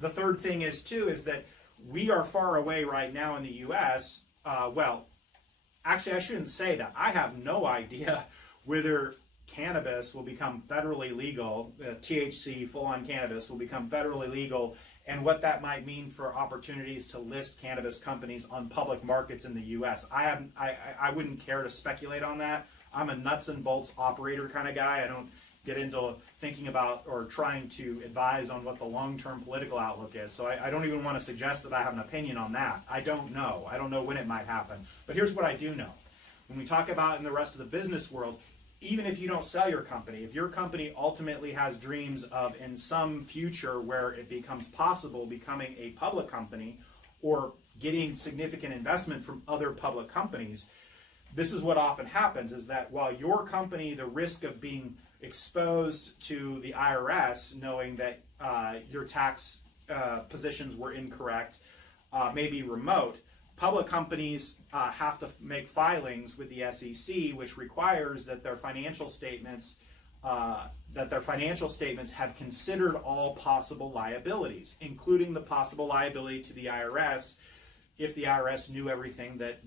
The third thing is too is that we are far away right now in the U.S. Well, actually, I shouldn't say that. I have no idea whether cannabis will become federally legal. THC, full-on cannabis, will become federally legal, and what that might mean for opportunities to list cannabis companies on public markets in the U.S. I wouldn't care to speculate on that. I'm a nuts and bolts operator kind of guy. I don't get into thinking about or trying to advise on what the long-term political outlook is. So I don't even want to suggest that I have an opinion on that. I don't know. I don't know when it might happen. But here's what I do know. When we talk about in the rest of the business world, even if you don't sell your company, if your company ultimately has dreams of in some future where it becomes possible becoming a public company or getting significant investment from other public companies, this is what often happens, is that while your company, the risk of being exposed to the IRS, knowing that your tax positions were incorrect, may be remote, public companies have to make filings with the SEC, which requires that their financial statements have considered all possible liabilities, including the possible liability to the IRS if the IRS knew everything that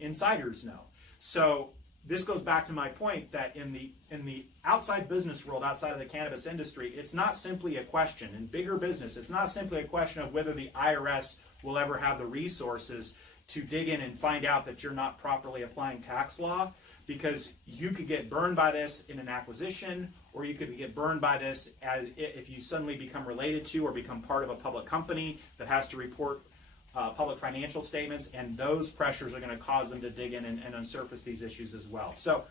insiders know. So this goes back to my point that in the outside business world, outside of the cannabis industry, it's not simply a question. In bigger business, it's not simply a question of whether the IRS will ever have the resources to dig in and find out that you're not properly applying tax law, because you could get burned by this in an acquisition, or you could get burned by this as if you suddenly become related to or become part of a public company that has to report public financial statements, and those pressures are going to cause them to dig in and unsurface these issues as well. So